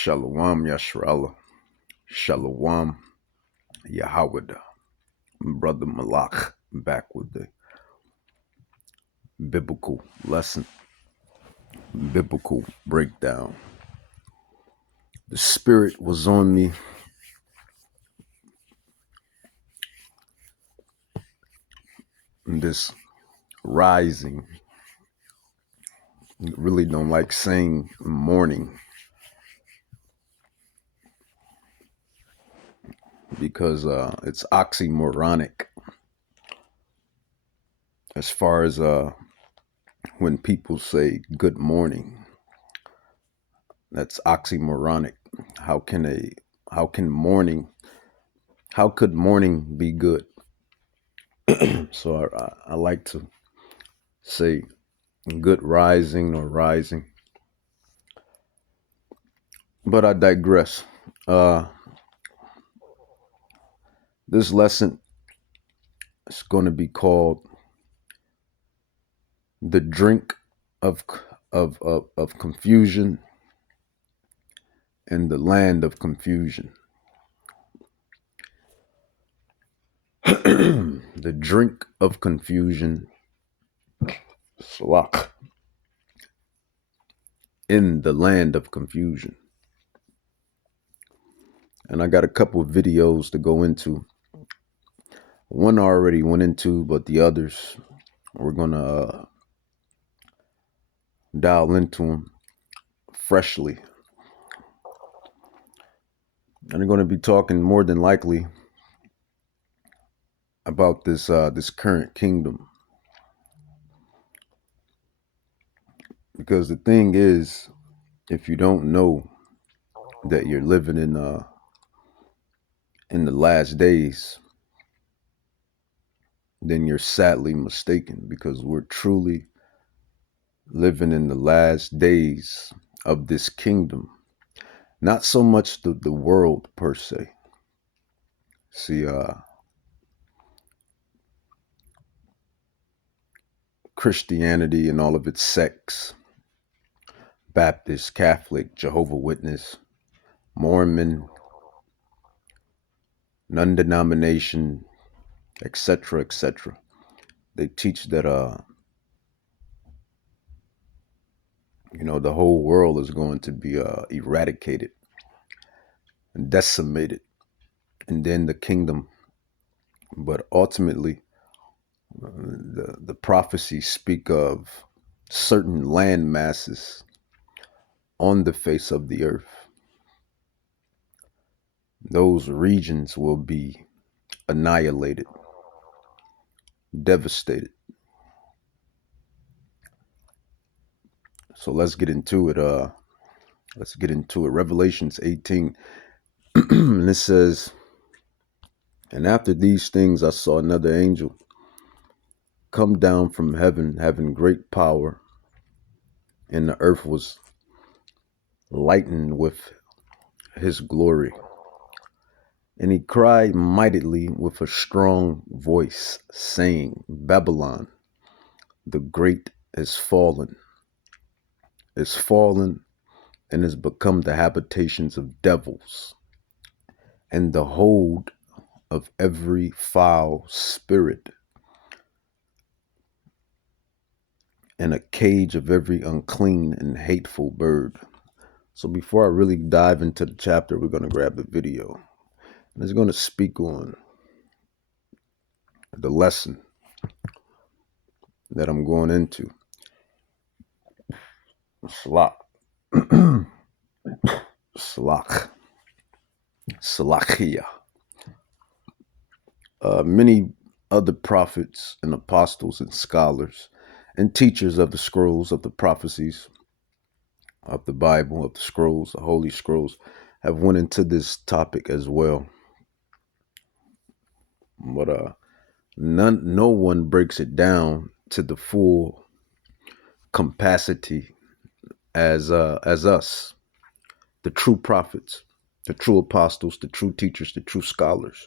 Shalom Yashrallah. Shalom Yahweh. Brother Malach back with the biblical lesson, biblical breakdown. The spirit was on me in this rising. Really don't like saying morning because it's oxymoronic as far as when people say good morning. That's oxymoronic. How could morning be good? So I like to say good rising or rising. But I digress. This lesson is going to be called The Drink of Confusion and the Land of Confusion. The drink of confusion, Salak, in the land of confusion. And I got a couple of videos to go into. One I already went into, but the others we're going to dial into them freshly. And I'm going to be talking more than likely about this current kingdom. Because the thing is, if you don't know that you're living in the last days, then you're sadly mistaken, because we're truly living in the last days of this kingdom. Not so much the world per se. See, Christianity and all of its sects, Baptist, Catholic, Jehovah's Witness, Mormon, non-denomination, etc., etc. They teach that the whole world is going to be eradicated and decimated, and then the kingdom. But ultimately, the prophecies speak of certain land masses on the face of the earth. Those regions will be annihilated, devastated. So let's get into it. Revelations 18. And it says, "And after these things I saw another angel come down from heaven, having great power, and the earth was lightened with his glory. And he cried mightily with a strong voice, saying, Babylon, the great is fallen, and is become the habitations of devils, and the hold of every foul spirit, and a cage of every unclean and hateful bird." So before I really dive into the chapter, we're going to grab the video. And it's going to speak on the lesson that I'm going into. Salak. Salakia. Many other prophets and apostles and scholars and teachers of the scrolls of the prophecies of the Bible, of the scrolls, the holy scrolls, have went into this topic as well. But no one breaks it down to the full capacity as us, the true prophets, the true apostles, the true teachers, the true scholars.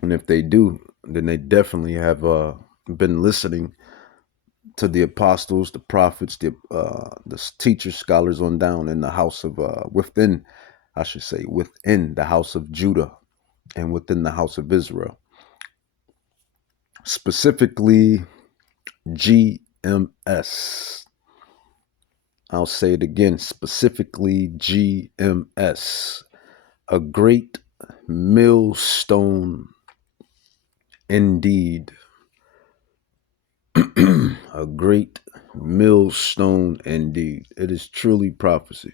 And if they do, then they definitely have been listening to the apostles, the prophets, the teachers, scholars on down in the house of within, I should say, within the house of Judah and within the house of Israel, specifically GMS. I'll say it again, specifically GMS, a great millstone indeed. A great millstone indeed. It is truly prophecy.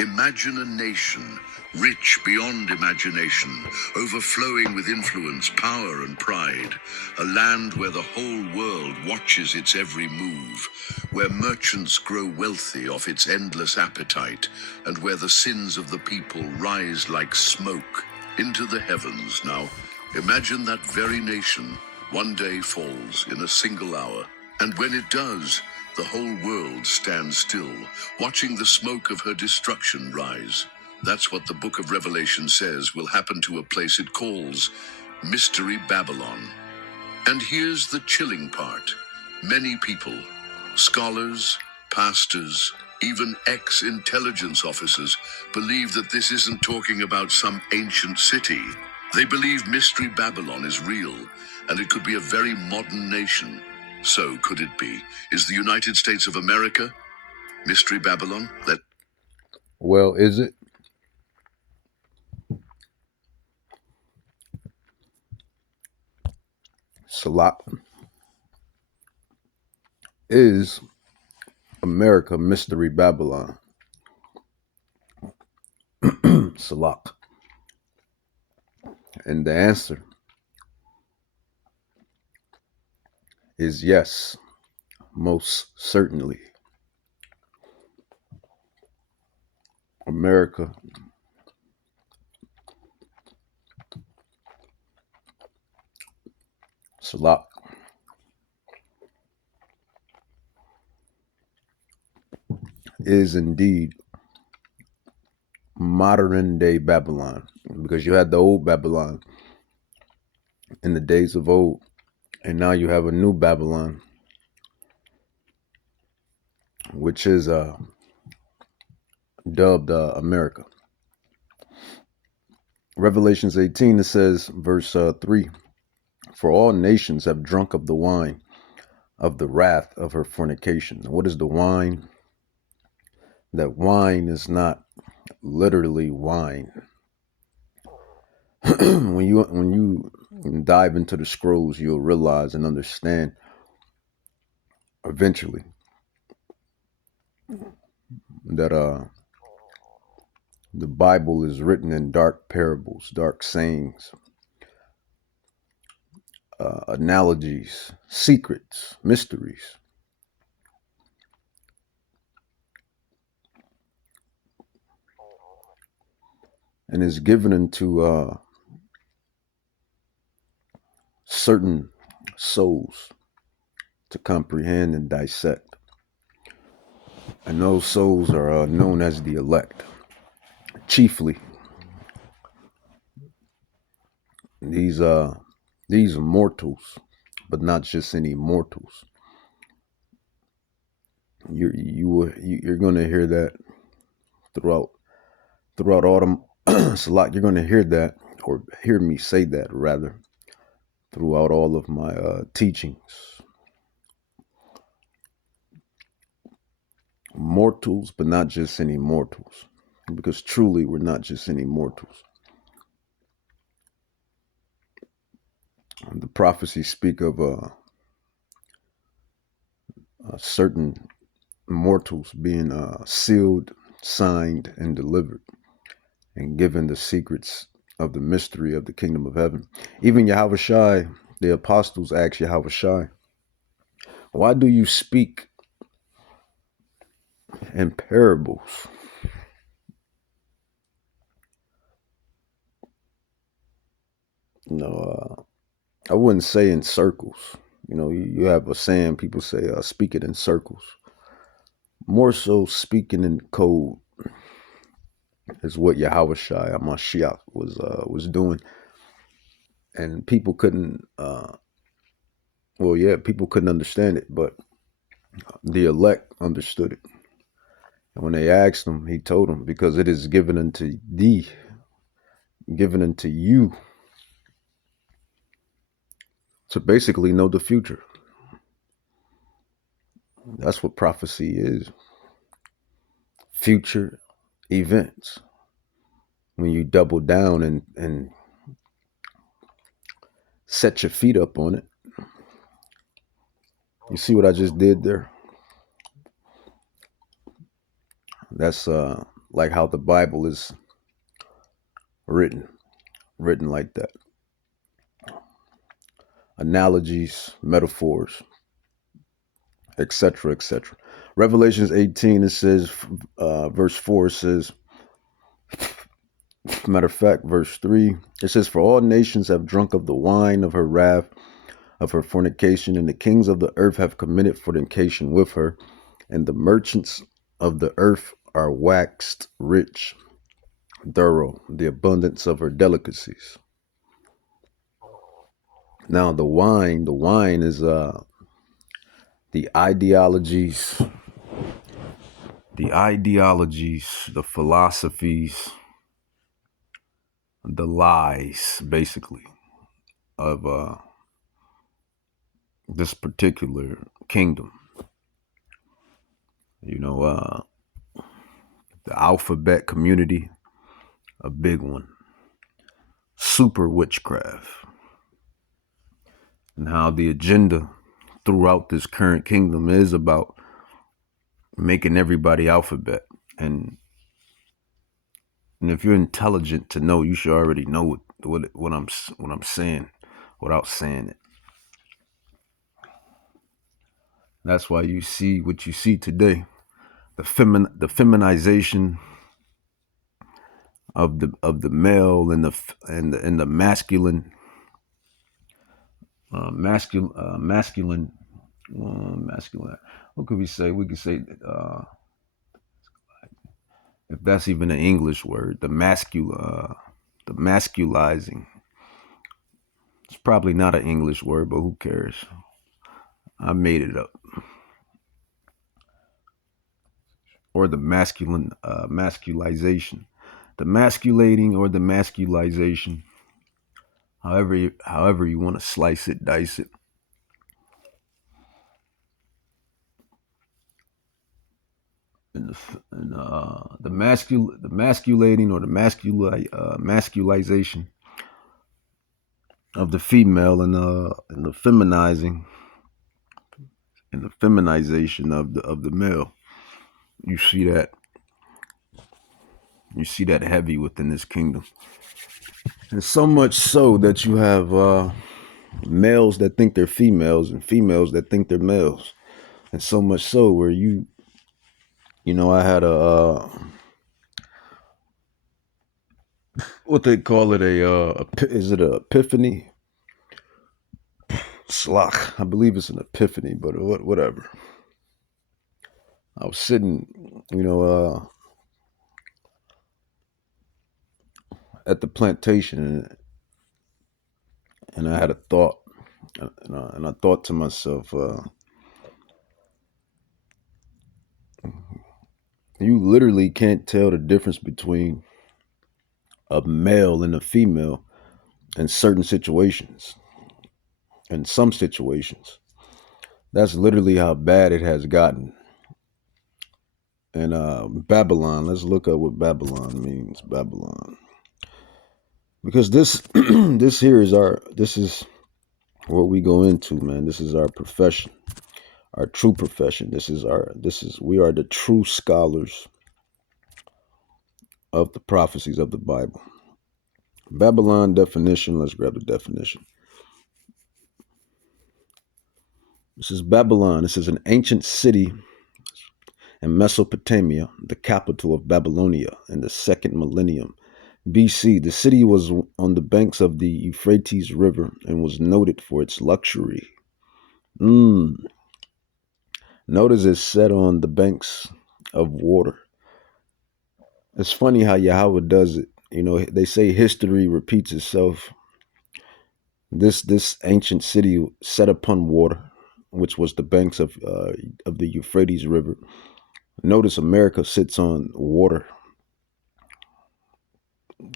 Imagine a nation rich beyond imagination, overflowing with influence, power, and pride. A land where the whole world watches its every move, where merchants grow wealthy off its endless appetite, and where the sins of the people rise like smoke into the heavens. Now, imagine that very nation one day falls in a single hour. And when it does, the whole world stands still, watching the smoke of her destruction rise. That's what the book of Revelation says will happen to a place it calls Mystery Babylon. And here's the chilling part. Many people, scholars, pastors, even ex-intelligence officers, believe that this isn't talking about some ancient city. They believe Mystery Babylon is real, and it could be a very modern nation. So could it be? Is the United States of America Mystery Babylon? Well, is it? Salat. Is America Mystery Babylon? Salak. And the answer is yes, most certainly. America Salak is indeed modern day Babylon, because you had the old Babylon in the days of old, and now you have a new Babylon, which is dubbed America. Revelations 18, it says, verse 3, for all nations have drunk of the wine of the wrath of her fornication. What is the wine? That wine is not literally wine. when you dive into the scrolls, you'll realize and understand eventually that the Bible is written in dark parables, dark sayings, analogies, secrets, mysteries. And is given into certain souls to comprehend and dissect. And those souls are known as the elect. Chiefly, these mortals, but not just any mortals. You're going to hear that throughout autumn. Salat, you're going to hear that, or hear me say that rather, throughout all of my teachings. Mortals, but not just any mortals, because truly we're not just any mortals. The prophecies speak of certain mortals being sealed, signed, and delivered, and given the secrets of the mystery of the kingdom of heaven. Even Yahweh Shai, the apostles asked Yahweh Shai, why do you speak in parables? I wouldn't say in circles. You have a saying, people say, speak it in circles. More so speaking in code is what Yahweh Shai, Mashiach, was doing. and people couldn't. People couldn't understand it, but the elect understood it. And when they asked him, he told them, because it is given unto thee, given unto you, to basically know the future. That's what prophecy is. Future events. When you double down and set your feet up on it. You see what I just did there? That's like how the Bible is written like that. Analogies, metaphors, etc., etc. Revelations 18, it says, verse 4 says, matter of fact, verse 3, it says, for all nations have drunk of the wine of her wrath, of her fornication, and the kings of the earth have committed fornication with her, and the merchants of the earth are waxed rich, thorough, the abundance of her delicacies. Now the wine is the ideologies, the philosophies, the lies, basically, of this particular kingdom. You know, the alphabet community, a big one. Super witchcraft. And how the agenda throughout this current kingdom is about making everybody alphabet. And if you're intelligent to know, you should already know what I'm saying without saying it. That's why you see what you see today. The feminization of the male and the masculine masculine. What could we say? We could say if that's even an English word, the masculizing. It's probably not an English word, but who cares? I made it up. Or the masculization, the masculating or the masculization. However you want to slice it, dice it. The masculating or the masculization of the female and the feminizing and the feminization of the male. You see that heavy within this kingdom. And so much so that you have males that think they're females and females that think they're males. And so much so where you know, I had what they call it, is it an epiphany? Slock. I believe it's an epiphany, but whatever. I was sitting, you know, at the plantation and I had a thought, and I thought to myself, you literally can't tell the difference between a male and a female in certain situations. In some situations. That's literally how bad it has gotten. And Babylon, let's look up what Babylon means. Babylon. Because this this is what we go into, man. This is our profession. Our true profession. We are the true scholars of the prophecies of the Bible. Babylon definition, let's grab the definition. This is Babylon. This is an ancient city in Mesopotamia, the capital of Babylonia in the 2nd millennium BC. The city was on the banks of the Euphrates River and was noted for its luxury. Notice it's set on the banks of water. It's funny how Yahweh does it. You know, they say history repeats itself. This ancient city set upon water, which was the banks of the Euphrates River. Notice America sits on water,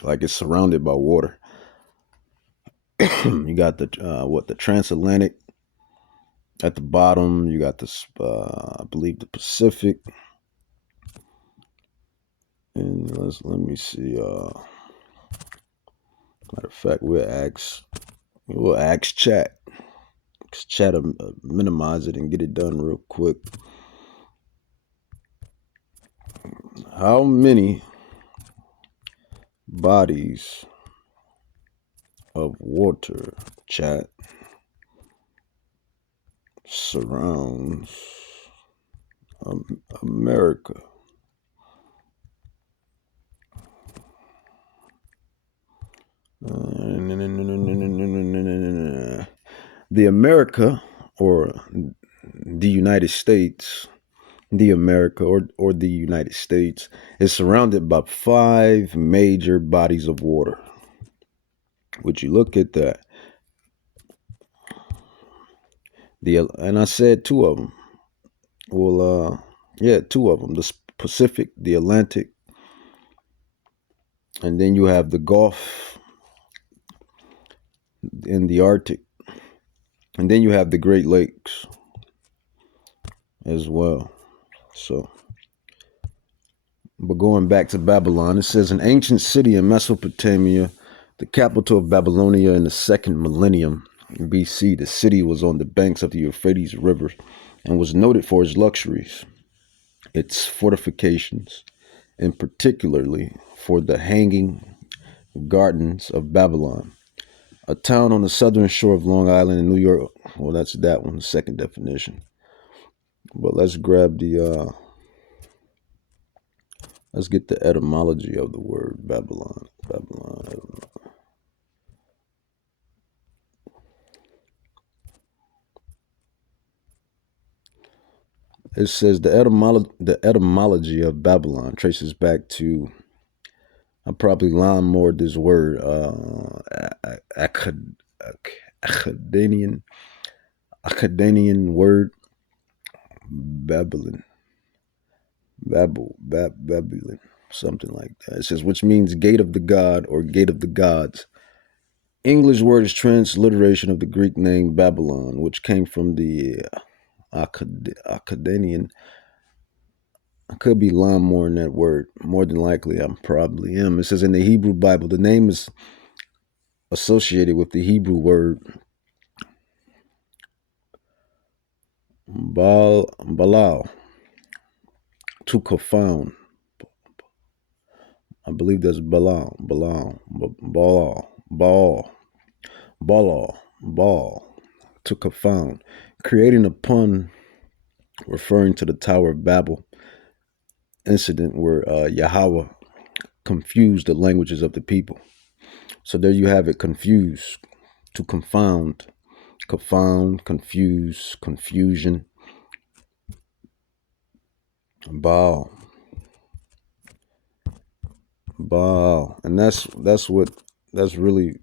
like it's surrounded by water. You got the transatlantic at the bottom. You got this, I believe, the Pacific. And let me see. Matter of fact, we'll ask chat. Chat to minimize it and get it done real quick. How many bodies of water, chat, surrounds America? The America, or the United States, the America or the United States is surrounded by 5 major bodies of water. Would you look at that? And I said 2 of them. Well, 2 of them: the Pacific, the Atlantic, and then you have the Gulf and the Arctic, and then you have the Great Lakes as well. So, but going back to Babylon, it says an ancient city in Mesopotamia, the capital of Babylonia in the 2nd millennium BC. The city was on the banks of the Euphrates River and was noted for its luxuries, its fortifications, and particularly for the Hanging Gardens of Babylon, a town on the southern shore of Long Island in New York. Well, that's that one, the second definition. But let's grab let's get the etymology of the word Babylon. It says the etymology of Babylon traces back to, I probably lawnmowed this word, Akkadian word, Babylon, something like that. It says, which means gate of the god or gate of the gods. English word is transliteration of the Greek name Babylon, which came from the Akkadian. I could be lawnmower in that word. More than likely, I probably am. It says in the Hebrew Bible, the name is associated with the Hebrew word Balal, to confound. I believe that's Balal, to confound, creating a pun referring to the Tower of Babel incident where Yahweh confused the languages of the people. So there you have it, confuse, to confound, confuse, confusion. Baal. And that's really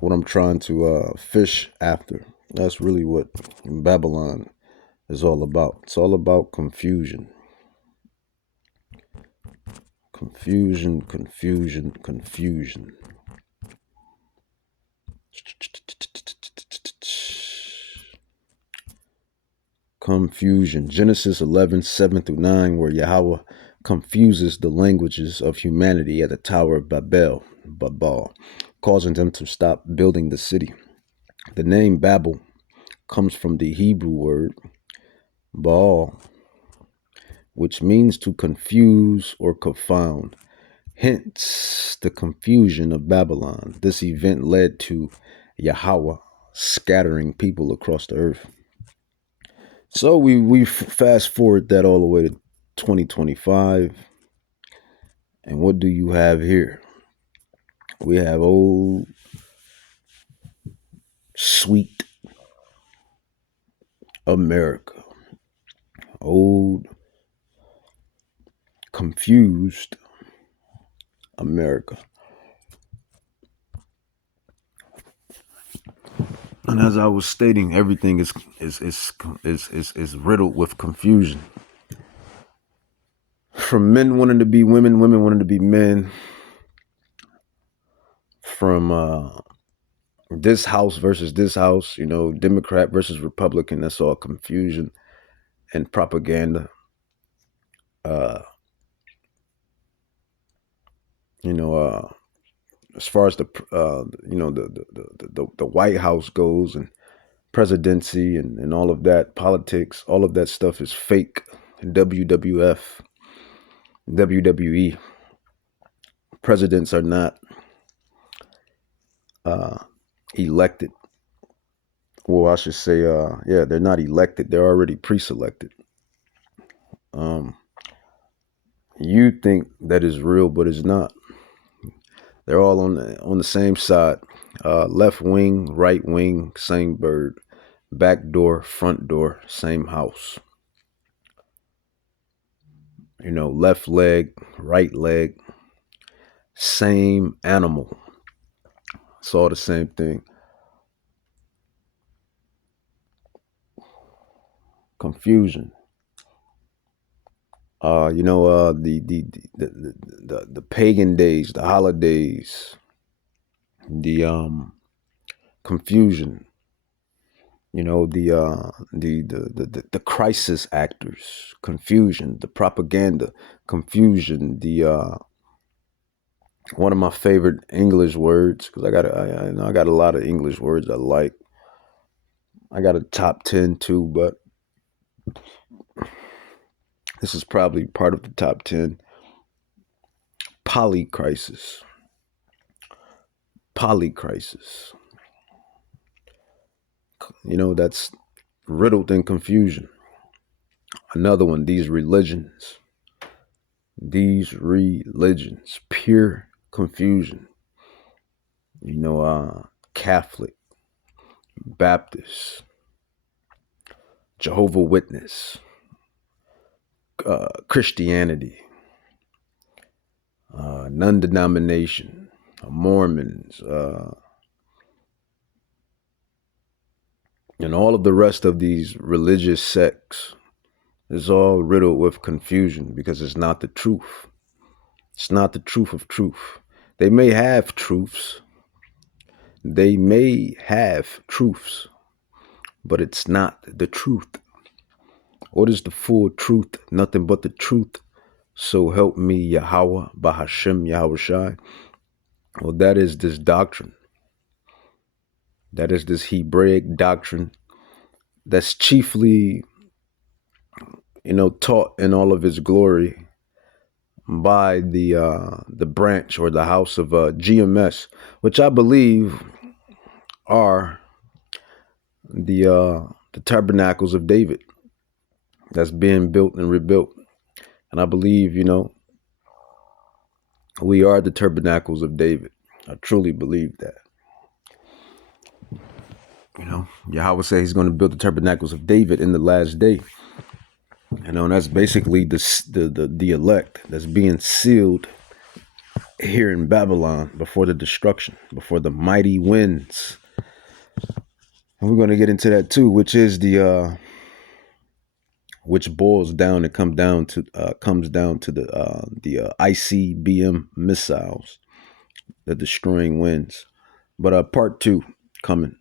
what I'm trying to fish after. That's really what Babylon is all about. It's all about confusion. Confusion. Confusion. Genesis 11:7-9, where Yahweh confuses the languages of humanity at the Tower of Babel, causing them to stop building the city. The name Babel comes from the Hebrew word Baal, which means to confuse or confound. Hence, the confusion of Babylon. This event led to Yahweh scattering people across the earth. So we fast forward that all the way to 2025. And what do you have here? We have old, sweet America. Old, confused America. And as I was stating, everything is riddled with confusion. From men wanting to be women, women wanting to be men. From this house versus this house, Democrat versus Republican. That's all confusion and propaganda. As far as the White House goes and presidency and all of that, politics, all of that stuff is fake. WWF, WWE. Presidents are not elected. Well, I should say, they're not elected. They're already pre-selected. You think that is real, but it's not. They're all on the same side. Left wing, right wing, same bird. Back door, front door, same house. Left leg, right leg, same animal. It's all the same thing. Confusion. The pagan days, the holidays, the confusion. The crisis actors, confusion, the propaganda, confusion, the one of my favorite English words, because I got a lot of English words I like. I got a top 10 too, but this is probably part of the top 10. Polycrisis. Polycrisis. That's riddled in confusion. Another one, these religions. Pure confusion. Catholic, Baptist, Jehovah's Witness, Christianity, non-denomination, Mormons, and all of the rest of these religious sects is all riddled with confusion because it's not the truth. It's not the truth of truth. They may have truths. They may have truths, but it's not the truth. What is the full truth? Nothing but the truth. So help me, Yahweh, Bahashem, Yahushai. Well, that is this doctrine. That is this Hebraic doctrine that's chiefly, taught in all of its glory by the branch or the house of GMS, which I believe are the tabernacles of David that's being built and rebuilt. And I believe, we are the tabernacles of David. I truly believe that. Yahweh said he's going to build the tabernacles of David in the last day. And that's basically the elect that's being sealed here in Babylon before the destruction, before the mighty winds. And we're going to get into that too, which is which boils down and comes down to the ICBM missiles, the destroying winds. But part 2 coming.